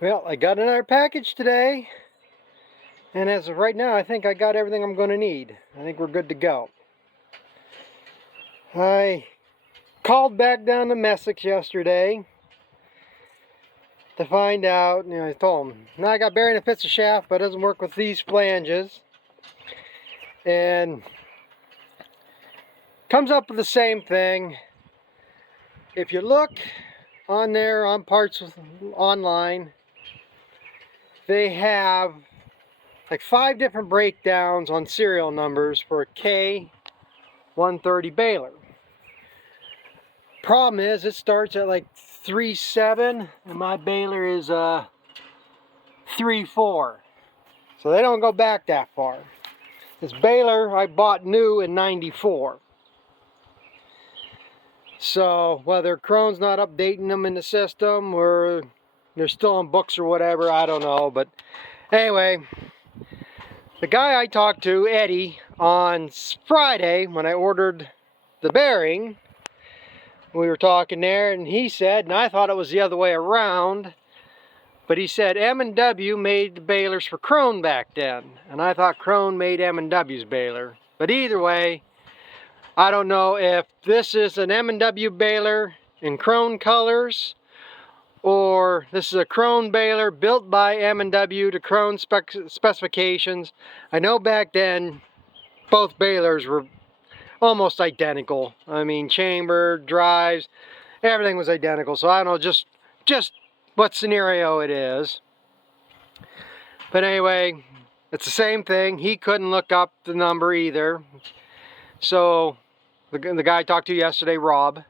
Well, I got another package today, and as of right now, I think I got everything I'm going to need. I think we're good to go. I called back down to Messick's yesterday to find out, I told them, now I got bearing that fits the shaft, but it doesn't work with these flanges. And comes up with the same thing. If you look on there on parts online, they have like 5 different breakdowns on serial numbers for a K130 baler. Problem is, it starts at like 3.7 and my baler is 3.4, so they don't go back that far. This baler I bought new in '94, so whether Krone's not updating them in the system or they're still on books or whatever, I don't know. But anyway, the guy I talked to, Eddie, on Friday when I ordered the bearing, we were talking there, and he said, and I thought it was the other way around, but he said M&W made the balers for Krone back then, and I thought Krone made M&W's baler. But either way, I don't know if this is an M&W baler in Krone colors, or this is a Krone baler built by M&W to Krone specifications. I know back then both balers were almost identical. I mean, chamber, drives, everything was identical. So I don't know just what scenario it is. But anyway, it's the same thing. He couldn't look up the number either. So the guy I talked to yesterday, Rob,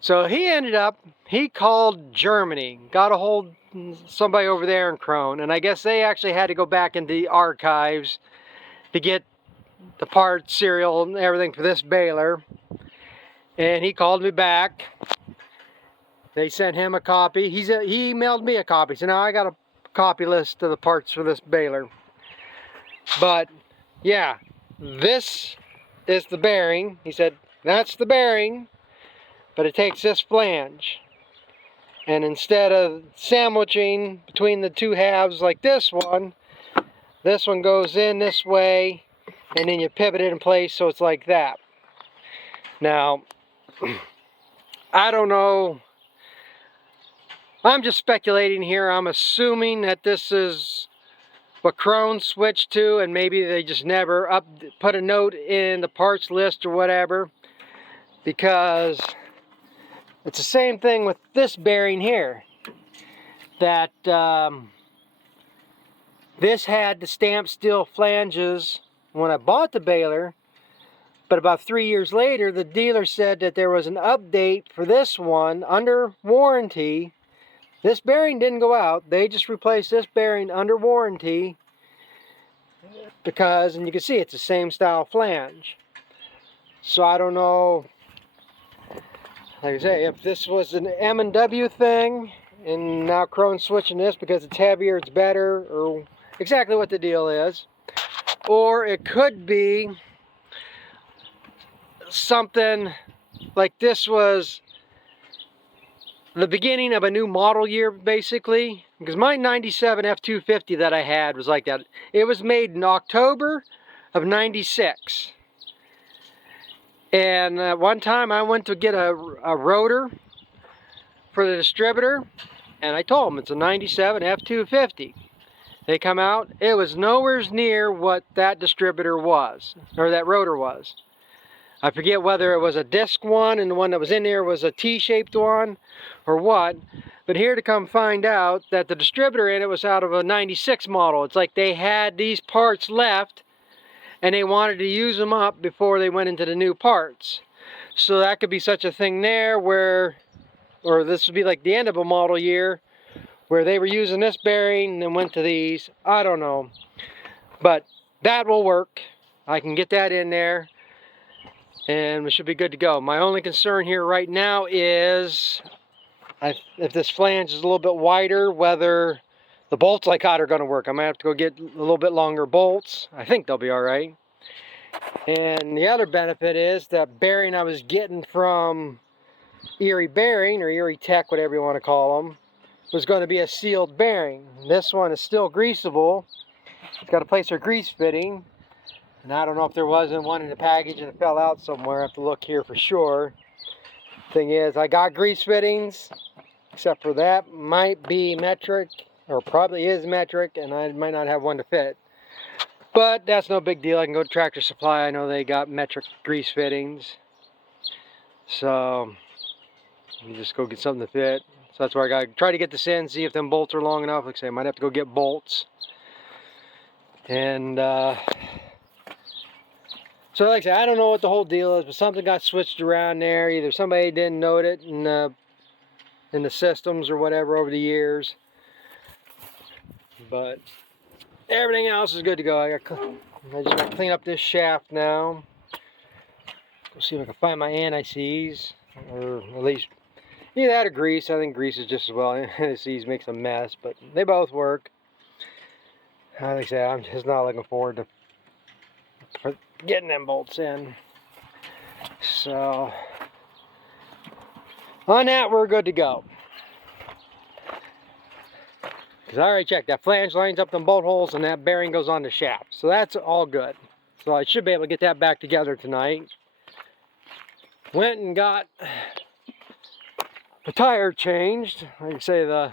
so he called Germany, got a hold of somebody over there in Krone, and I guess they actually had to go back into the archives to get the part, serial, and everything for this baler. And he called me back. They sent him a copy. He emailed me a copy. So now I got a copy list of the parts for this baler. But yeah, this is the bearing. He said, that's the bearing, but it takes this flange. And instead of sandwiching between the two halves like this one goes in this way, and then you pivot it in place so it's like that. Now, I don't know. I'm just speculating here. I'm assuming that this is what Krone switched to, and maybe they just never put a note in the parts list or whatever, because it's the same thing with this bearing here, that this had the stamped steel flanges when I bought the baler, but about 3 years later the dealer said that there was an update for this one under warranty. This bearing didn't go out, they just replaced this bearing under warranty because, and you can see it's the same style flange. So I don't know, like I say, if this was an M&W thing and now Krone's switching this because it's heavier, it's better, or exactly what the deal is. Or it could be something like this was the beginning of a new model year, basically, because my 97 F250 that I had was like that. It was made in October of '96. And one time I went to get a rotor for the distributor, and I told them it's a 97 F250. They come out, it was nowhere near what that distributor was, or that rotor was. I forget whether it was a disc one and the one that was in there was a T-shaped one or what, but here to come find out that the distributor in it was out of a 96 model. It's like they had these parts left and they wanted to use them up before they went into the new parts. So that could be such a thing there where, or this would be like the end of a model year where they were using this bearing and then went to these. I don't know, but that will work. I can get that in there and we should be good to go. My only concern here right now is if this flange is a little bit wider, whether the bolts I got are going to work. I might have to go get a little bit longer bolts. I think they'll be all right. And the other benefit is that bearing I was getting from Erie Bearing, or Erie Tech, whatever you want to call them, was going to be a sealed bearing. This one is still greasable. It's got a place for grease fitting. And I don't know if there wasn't one in the package and it fell out somewhere. I have to look here for sure. Thing is, I got grease fittings, except for that might be metric, or probably is metric, and I might not have one to fit. But that's no big deal. I can go to Tractor Supply. I know they got metric grease fittings. So, you just go get something to fit. So that's where I got to try to get this in, see if them bolts are long enough. Like I say, I might have to go get bolts. And, so like I said, I don't know what the whole deal is, but something got switched around there. Either somebody didn't note it in the systems or whatever over the years. But everything else is good to go. I just got to clean up this shaft now. Go see if I can find my anti-seize, or at least either that or grease. I think grease is just as well. Anti-seize makes a mess, but they both work. Like I said, I'm just not looking forward to getting them bolts in. So on that, we're good to go. Because I already checked, that flange lines up them bolt holes and that bearing goes on the shaft. So that's all good. So I should be able to get that back together tonight. Went and got the tire changed. Like I say, the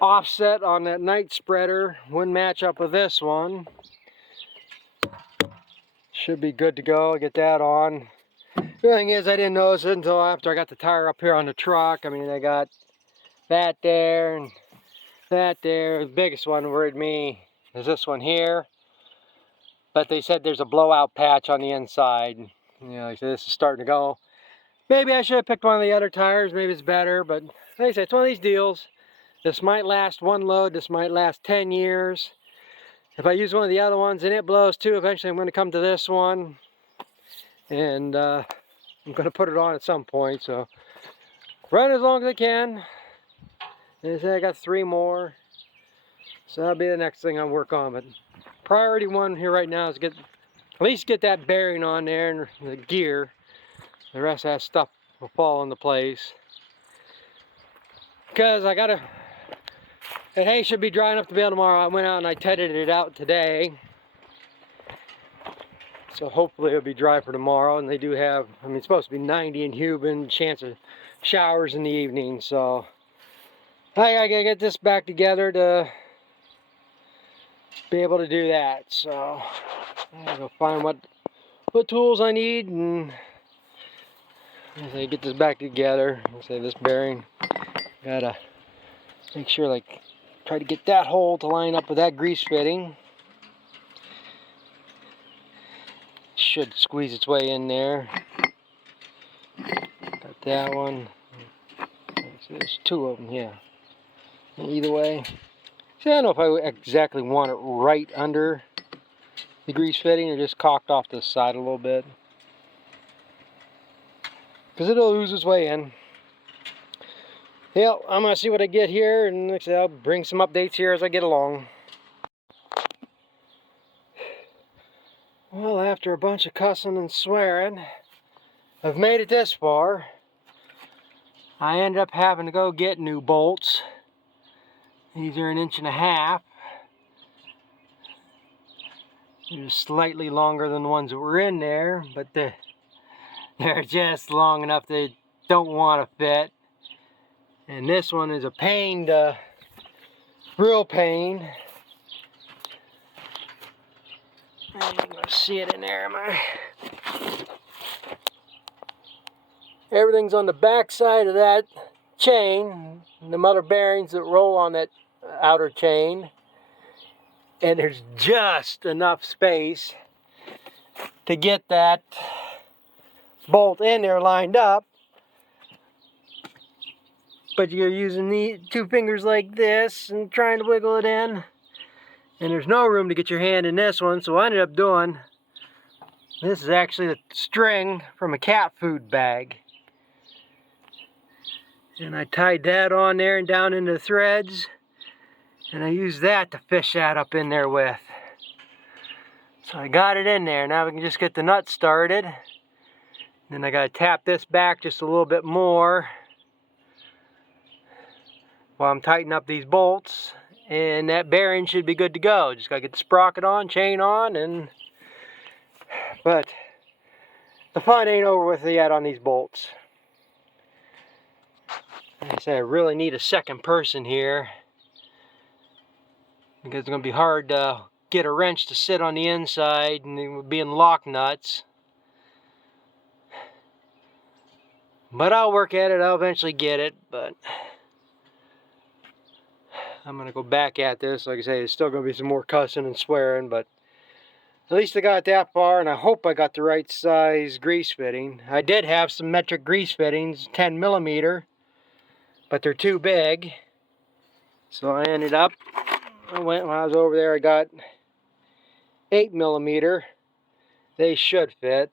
offset on that night spreader wouldn't match up with this one. Should be good to go. Get that on. The thing is, I didn't notice it until after I got the tire up here on the truck. I mean, I got that there and that there. The biggest one worried me is this one here. But they said there's a blowout patch on the inside. You know, like this is starting to go. Maybe I should have picked one of the other tires. Maybe it's better. But like I said, it's one of these deals. This might last one load. This might last 10 years. If I use one of the other ones and it blows too, eventually I'm going to come to this one. And I'm going to put it on at some point. So run as long as I can. And I got 3 more. So that'll be the next thing I'll work on. But priority one here right now is at least get that bearing on there and the gear. The rest of that stuff will fall into place. Because I gotta, the hay should be dry enough to bale tomorrow. I went out and I tedded it out today. So hopefully it'll be dry for tomorrow. And they do have, I mean, it's supposed to be 90 in Hubin, chance of showers in the evening. So I gotta get this back together to be able to do that. So I'm gonna go find what tools I need and as I get this back together. Like I say, this bearing, gotta make sure, like, try to get that hole to line up with that grease fitting. Should squeeze its way in there. Got that one. There's 2 of them, yeah. Either way. See, I don't know if I exactly want it right under the grease fitting or just cocked off to the side a little bit. Because it'll ooze its way in. Yeah, I'm going to see what I get here, and like I said, I'll bring some updates here as I get along. Well, after a bunch of cussing and swearing, I've made it this far. I ended up having to go get new bolts. These are 1.5 inches. They're slightly longer than the ones that were in there, but they're just long enough they don't want to fit. And this one is a pain to, real pain. I'm gonna see it in there, am I? Everything's on the back side of that chain, the other bearings that roll on that outer chain. And there's just enough space to get that bolt in there lined up. But you're using the 2 fingers like this and trying to wiggle it in. And there's no room to get your hand in this one, so what I ended up doing, this is actually the string from a cat food bag. And I tied that on there and down into the threads. And I used that to fish that up in there with. So I got it in there. Now we can just get the nut started. Then I got to tap this back just a little bit more. while I'm tightening up these bolts, and that bearing should be good to go. Just gotta get the sprocket on, chain on, but the fun ain't over with yet on these bolts. Like I say, I really need a second person here, because it's gonna be hard to get a wrench to sit on the inside and being lock nuts. But I'll work at it, I'll eventually get it, but I'm going to go back at this. Like I say, there's still going to be some more cussing and swearing, but at least I got that far, and I hope I got the right size grease fitting. I did have some metric grease fittings, 10mm, but they're too big. So I ended up, when I was over there, I got 8mm. They should fit.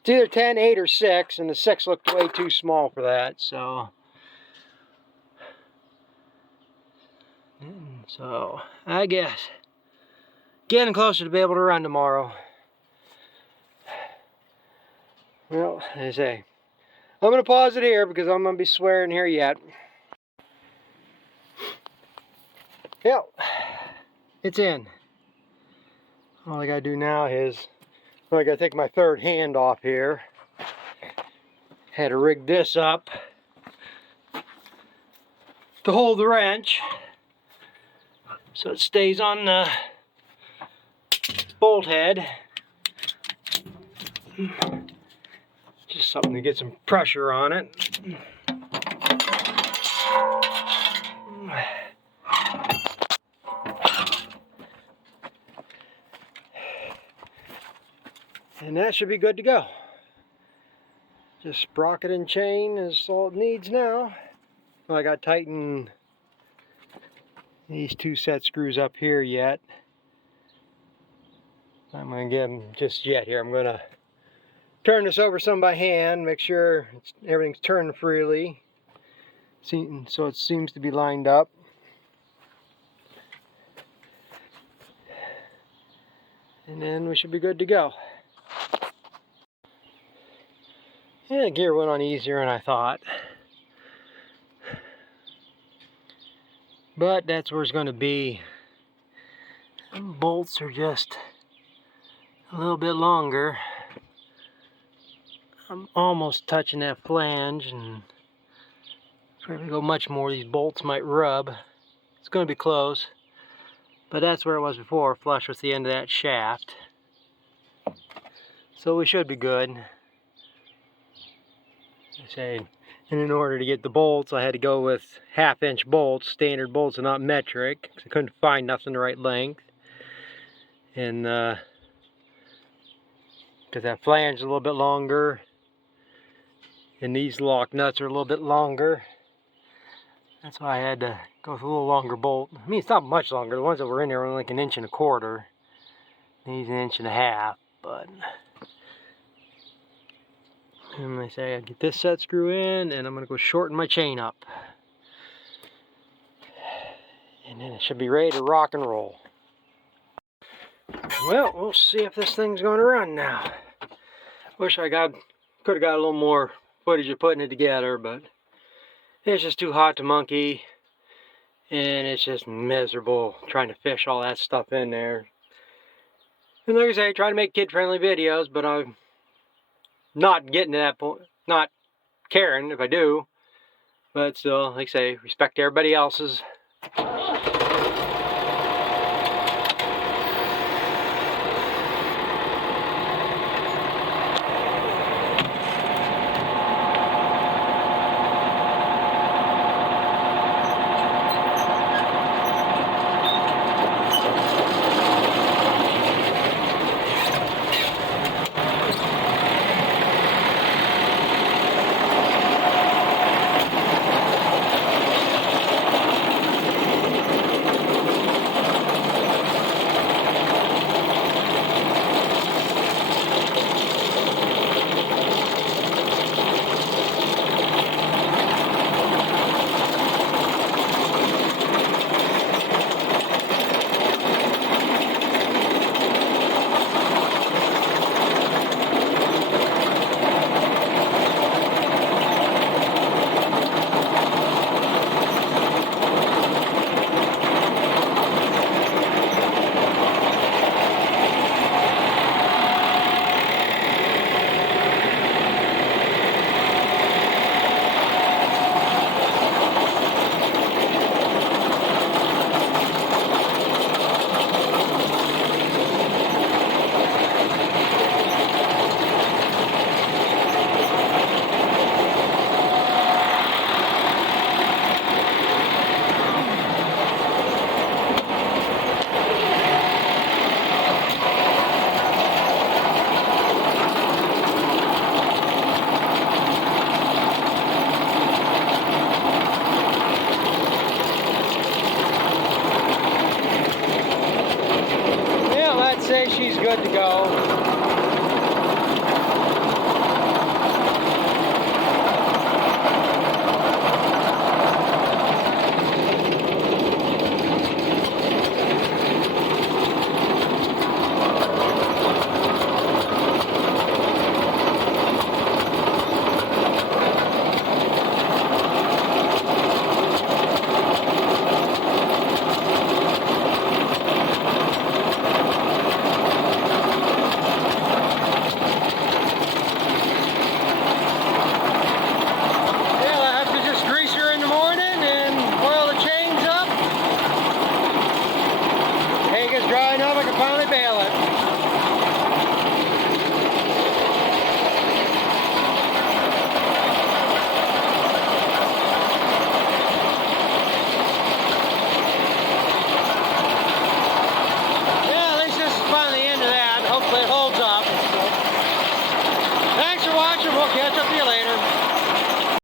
It's either 10, 8, or 6, and the 6 looked way too small for that, so I guess getting closer to be able to run tomorrow. Well, as I say, I'm going to pause it here because I'm going to be swearing here yet. Yep, it's in. All I got to do now is, I got to take my third hand off here. Had to rig this up to hold the wrench so it stays on the bolt head. Just something to get some pressure on it. And that should be good to go. Just sprocket and chain is all it needs now. Well, I got to tighten these 2 set screws up here yet. I'm going to get them just yet here. I'm going to turn this over some by hand, make sure everything's turning freely, so it seems to be lined up. And then we should be good to go. Yeah, the gear went on easier than I thought. But that's where it's going to be. Some bolts are just a little bit longer. I'm almost touching that flange, and if I go much more, these bolts might rub. It's going to be close, but that's where it was before, flush with the end of that shaft. So we should be good. I say, and in order to get the bolts, I had to go with 1/2-inch bolts, standard bolts, and not metric, because I couldn't find nothing the right length. And because that flange is a little bit longer, and these lock nuts are a little bit longer. That's why I had to go with a little longer bolt. I mean, it's not much longer. The ones that were in there were like 1 1/4 inches. These 1.5 inches, but... And I say I get this set screw in, and I'm going to go shorten my chain up. And then it should be ready to rock and roll. Well, we'll see if this thing's going to run now. Wish I could have got a little more footage of putting it together, but it's just too hot to monkey, and it's just miserable trying to fish all that stuff in there. And like I say, I try to make kid-friendly videos, but I'm not getting to that point, not caring if I do, but still, like I say, respect everybody else's. good to go.